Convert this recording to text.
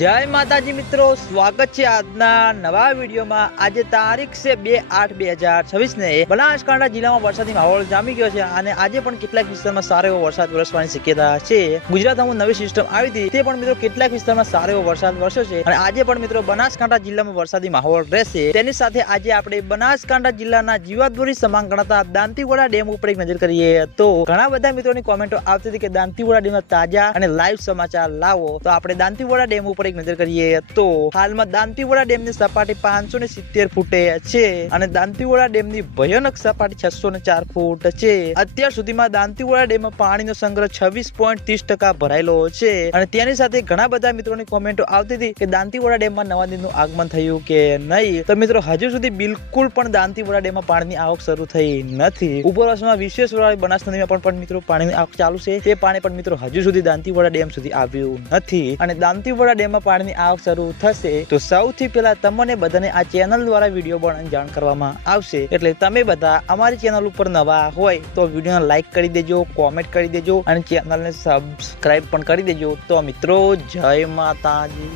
જય માતાજી મિત્રો, સ્વાગત છે આજના નવા વિડીયોમાં। આજે તારીખ છે 2/8/2026 ને બનાસકાંઠા જિલ્લામાં વરસાદી માહોલ જામી ગયો છે અને આજે પણ કેટલાક વિસ્તારમાં સારો એવો વરસાદ વરસવાની શક્યતા છે। ગુજરાતમાં નવી સિસ્ટમ આવી હતી તે પણ મિત્રો કેટલાક વિસ્તારમાં સારો એવો વરસાદ વરસ્યો છે અને આજે પણ મિત્રો બનાસકાંઠા જિલ્લામાં વરસાદી માહોલ રહેશે। તેની સાથે આજે આપણે બનાસકાંઠા જિલ્લાના જીવાદોરી સમાન ગણાતા દાંતીવાડા ડેમ ઉપર એક નજર કરીએ તો ઘણા બધા મિત્રોની કોમેન્ટો આવતી હતી કે દાંતીવાડા ડેમના તાજા અને લાઈવ સમાચાર લાવો, તો આપણે દાંતીવાડા ડેમ ઉપર એક નજર કરીએ તો હાલમાં દાંતીવાડા ડેમની સપાટી 570 ફૂટે છે અને દાંતીવાડા ડેમની ભયાનક સપાટી 604 ફૂટ છે। અત્યાર સુધીમાં દાંતીવાડા ડેમમાં પાણીનો સંગ્રહ 26.30% ભરાયેલો છે અને તેની સાથે ઘણા બધા મિત્રોની કોમેન્ટો આવતી હતી કે દાંતીવાડા ડેમમાં નવા નીરનું આગમન થયું કે નહીં। તો મિત્રો હજુ સુધી બિલકુલ પણ દાંતીવાડા ડેમમાં પાણીની આવક શરૂ થઈ નથી। ઉપરવાસમાં વિશ્વેશ્વરવાળી બનાસ નદીમાં પણ મિત્રો પાણીની આવક ચાલુ છે, તે પાણી પણ મિત્રો હજુ સુધી દાંતીવાડા ડેમ સુધી આવ્યું નથી અને દાંતીવાડા ડેમમાં પાણીની આવક શરૂ થશે તો સૌથી પહેલા તમને બધાને આ ચેનલ દ્વારા વિડીયો બનાવીને જાણ કરવામાં આવશે। એટલે તમે બધા અમારી ચેનલ ઉપર નવા હોય તો વિડીયોને લાઈક કરી દેજો, કોમેન્ટ કરી દેજો અને ચેનલને સબસ્ક્રાઇબ પણ કરી દેજો। તો મિત્રો જય માતાજી।